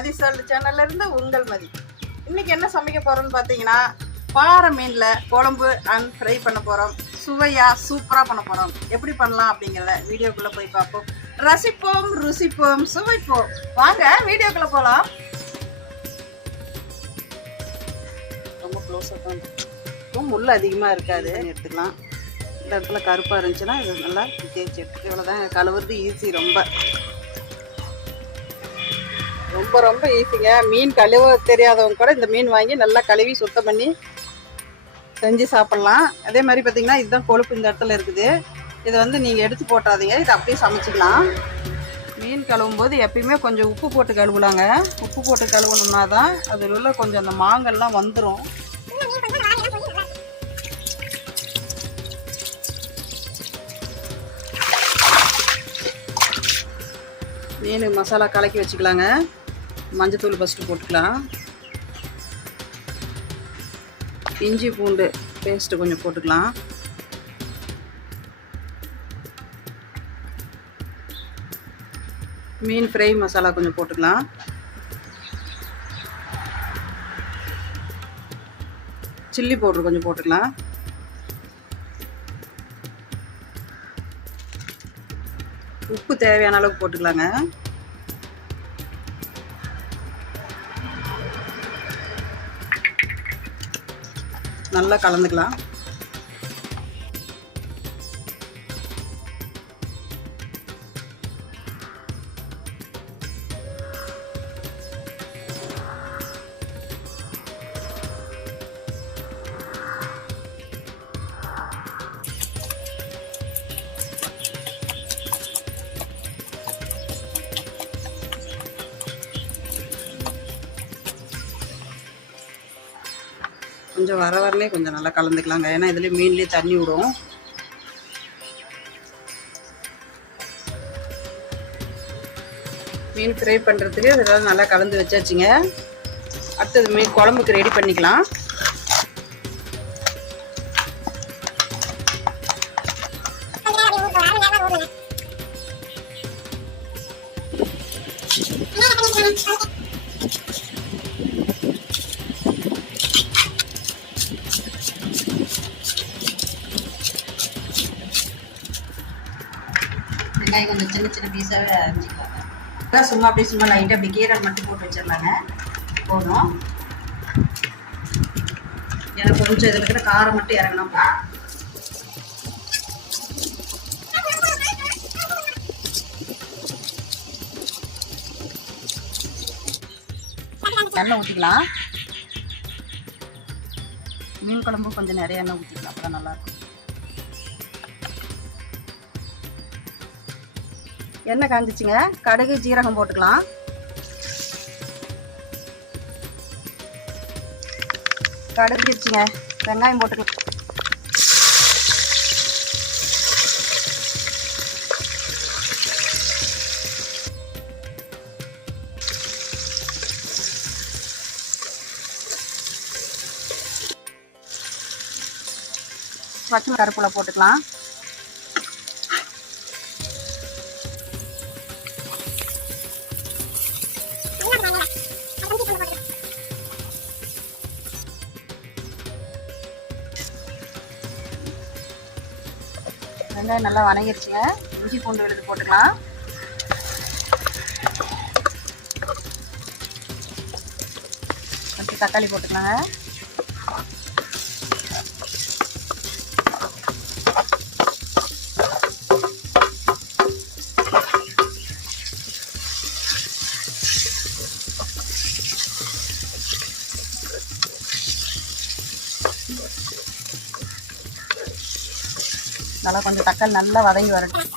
மதி sold சேனல்ல இருந்து உங்கள் மதி. இன்னைக்கு என்ன சமைக்க போறோம்னு பார்த்தீங்கன்னா, பாறை மீன்ல குழம்பு அண்ட் ஃப்ரை பண்ண போறோம். சுவையா சூப்பரா பண்ண போறோம். எப்படி பண்ணலாம் அப்படிங்கிறத வீடியோக்குள்ள போய் பார்ப்போம். ரசிப்போம், ருசிப்போம், சுவைப்போம். வாங்க வீடியோக்குள்ள போலாம். ரொம்ப க்ளோஸா தான் ரொம்ப முள் அதிகமாக இருக்காது, எடுத்துக்கலாம். இந்த இடத்துல கருப்பாக இருந்துச்சுன்னா இது நல்லா தேய்ச்சி எடுத்து இவ்வளோதான். கழுவுறது ஈஸி, ரொம்ப ரொம்ப ரொம்ப ஈஸிங்க. மீன் கழுவ தெரியாதவங்க கூட இந்த மீன் வாங்கி நல்லா கழுவி சுத்தம் பண்ணி செஞ்சு சாப்பிட்லாம். அதே மாதிரி பார்த்திங்கன்னா இதுதான் கொழுப்பு இந்த இடத்துல இருக்குது. இதை வந்து நீங்கள் எடுத்து போட்டாதீங்க, இதை அப்படியே சமைச்சிக்கலாம். மீன் கழுவும் போது எப்பயுமே கொஞ்சம் உப்பு போட்டு கழுவலாங்க. உப்பு போட்டு கழுவணும்னா தான் அதில் உள்ள கொஞ்சம் அந்த மாங்கல்லாம் வந்துடும். மீன் மசாலா கலக்கி வச்சுக்கலாங்க. மஞ்சத்தூள் ஃபஸ்ட்டு போட்டுக்கலாம். இஞ்சி பூண்டு பேஸ்ட்டு கொஞ்சம் போட்டுக்கலாம். மீன் ஃப்ரை மசாலா கொஞ்சம் போட்டுக்கலாம். சில்லி பவுட்ரு கொஞ்சம் போட்டுக்கலாம். உப்பு தேவையான அளவுக்கு போட்டுக்கலாங்க. நல்லா கலந்துக்கலாம். கொஞ்சம் வர வரலே கொஞ்சம் நல்லா கலந்துக்கலாங்க. ஏன்னா இதுலேயே மீன்லேயே தண்ணி விடும். மீன் ஃப்ரை பண்ணுறதுக்கு இதெல்லாம் நல்லா கலந்து வச்சாச்சுங்க. அடுத்தது மீன் குழம்புக்கு ரெடி பண்ணிக்கலாம். வெங்காயம் கொஞ்சம் சின்ன சின்ன பீஸாகவே அரைஞ்சிக்கலாங்க. சும்மா அப்படியே சும்மா லைட்டாக அப்படி கீரல் மட்டும் போட்டு வச்சிடலாங்க, போதும். எனக்கு கொஞ்சம் இதில் இருக்கிற காரம் மட்டும் இறங்கினா போதும். எண்ணெய் ஊற்றிக்கலாம். மீன் குழம்பு கொஞ்சம் நிறைய எண்ணெய் ஊற்றிக்கலாம், அப்போ தான் நல்லாயிருக்கும். எண்ணெய் காஞ்சிச்சுங்க. கடுகு ஜீரகம் போட்டுக்கலாம். கடுகு வச்சுங்க. வெங்காயம் போட்டுக்கலாம். பச்சை கருவேப்பிலை போட்டுக்கலாம். வெங்காயம் நல்லா வணங்கிடுச்சுங்க. இஞ்சி பூண்டு விழுது போட்டுக்கலாம். கொஞ்சம் தக்காளி போட்டுக்கலாங்க. நல்லா கொஞ்சம் தக்காளி நல்லா வதங்கி வரட்டும்.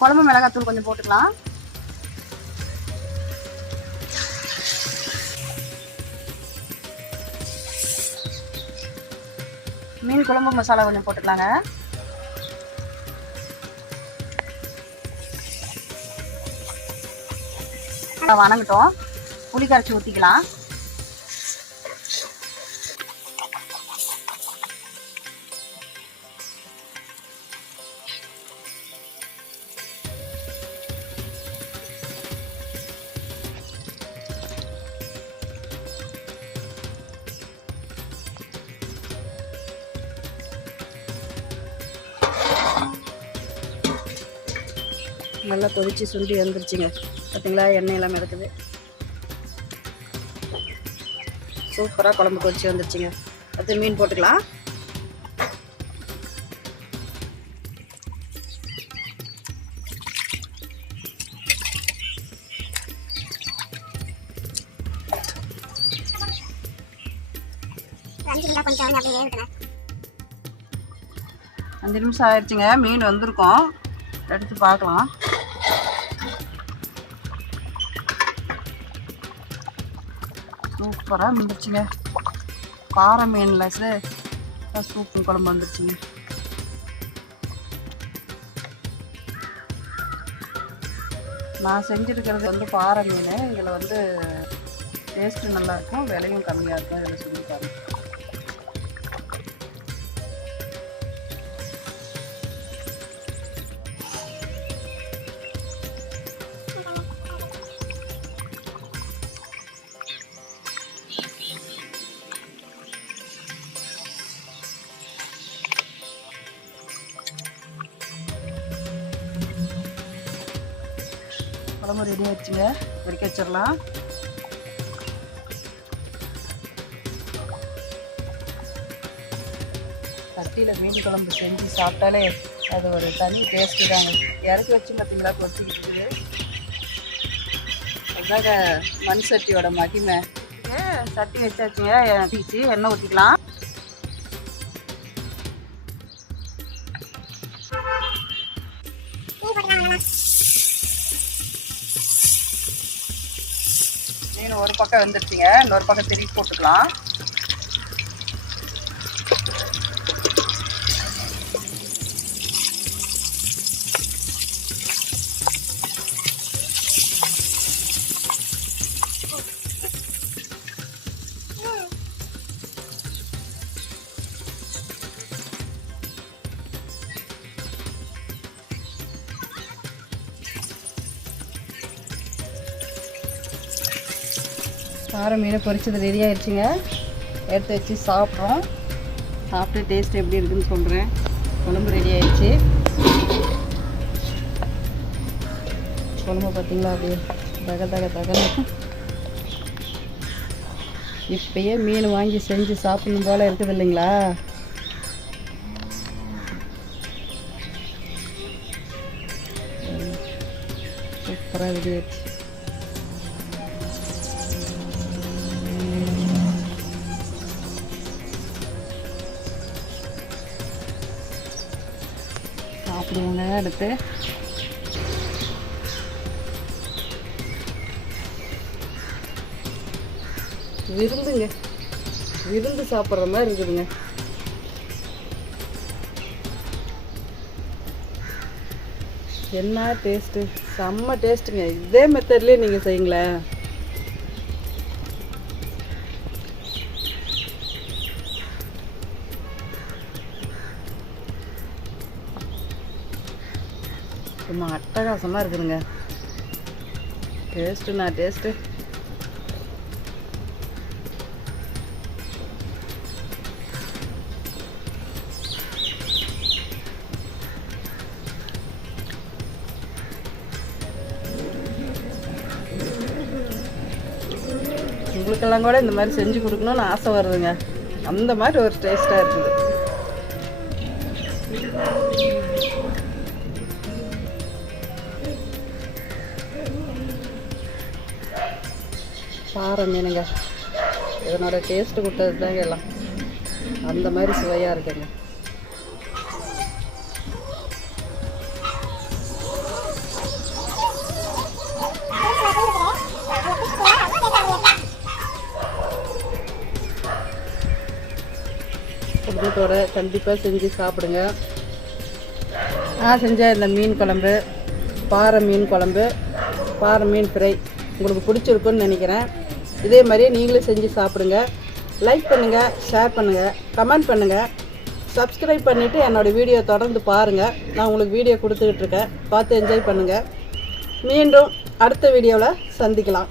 குழம்பு மிளகாத்தூள் கொஞ்சம் போட்டுக்கலாம். மீன் குழம்பு மசாலா கொஞ்சம் போட்டுக்கலாங்க. வணங்கட்டும். புளி கரைச்சி ஊற்றிக்கலாம். நல்லா கொதிச்சு சுண்டி வந்துருச்சுங்க. பார்த்தீங்களா, எண்ணெய் எல்லாம் மிதக்குது. சூப்பராக குழம்பு கொதிச்சு வந்துருச்சுங்க. அடுத்து மீன் போட்டுக்கலாம். கொஞ்சம் 5 நிமிஷம் ஆயிடுச்சுங்க. மீன் வந்திருக்கோம், எடுத்து பார்க்கலாம். சூப்பராக வந்துருச்சுங்க. பாறை மீனில் சூப்பு குழம்பு வந்துருச்சுங்க. நான் செஞ்சுருக்கிறது வந்து பாறை மீன். இதில் வந்து டேஸ்ட்டு நல்லாயிருக்கும், விலையும் கம்மியாக இருக்கும். இதில் சொல்லியிருக்காங்க. குழம்பு ரெடி ஆயிடுச்சுங்க, கொதிக்க வச்சிடலாம். சட்டியில் மீன் குழம்பு செஞ்சு சாப்பிட்டாலே அது ஒரு தனி டேஸ்ட்டு தாங்க. இறக்கி வச்சு பார்த்தீங்களா கொதிச்சுக்கிட்டு. அதுதாங்க மண் சட்டியோட மகிமை. சட்டி வச்சாச்சுங்க, தீச்சு எண்ணெய் ஊற்றிக்கலாம். மீன் ஒரு பக்கம் வந்துருச்சுங்க, இன்னொரு பக்கம் திருப்பி போட்டுக்கலாம். பாறை மீனை பொரிச்சது ரெடி ஆயிடுச்சுங்க. எடுத்து வச்சு சாப்பிட்றோம். சாப்பிட்டு டேஸ்ட் எப்படி இருக்குதுன்னு சொல்கிறேன். குழம்பு ரெடி ஆயிடுச்சு. குழம்பு பார்த்தீங்களா, அப்படியே தக தக தகன்னு. இப்பயே மீன் வாங்கி செஞ்சு சாப்பிடணும் போல் இருக்குது இல்லைங்களா? சூப்பராக ரெடி ஆயிடுச்சு. சாப்பிடுவோங்க. அடுத்து விருந்துங்க, விருந்து சாப்பிட்ற மாதிரி இருக்குதுங்க. என்ன டேஸ்ட்டு, செம்ம டேஸ்ட்டுங்க. இதே மெத்தட்லேயே நீங்கள் செய்யுங்களேன். சும்மா அட்டகாசமாக இருக்குதுங்க. டேஸ்ட்டுண்ணா டேஸ்ட்டு. உங்களுக்கெல்லாம் கூட இந்த மாதிரி செஞ்சு கொடுக்கணும்னு ஆசை வருதுங்க. அந்த மாதிரி ஒரு டேஸ்ட்டாக இருக்குது. பாறை மீனுங்க, இதனோட டேஸ்ட்டு கொடுத்தது தாங்க எல்லாம். அந்த மாதிரி சுவையாக இருக்குங்க. குடும்பத்தோட கண்டிப்பாக செஞ்சு சாப்பிடுங்க. நான் செஞ்ச இந்த மீன் குழம்பு, பாறை மீன் குழம்பு, பாறை மீன் ஃப்ரை உங்களுக்கு பிடிச்சிருக்குன்னு நினைக்கிறேன். இதே மாதிரியே நீங்களும் செஞ்சு சாப்பிடுங்க. லைக் பண்ணுங்கள், ஷேர் பண்ணுங்கள், கமெண்ட் பண்ணுங்கள், சப்ஸ்கிரைப் பண்ணிவிட்டு என்னோடய வீடியோ தொடர்ந்து பாருங்கள். நான் உங்களுக்கு வீடியோ கொடுத்துக்கிட்டு இருக்கேன், பார்த்து என்ஜாய் பண்ணுங்கள். மீண்டும் அடுத்த வீடியோவில் சந்திக்கலாம்.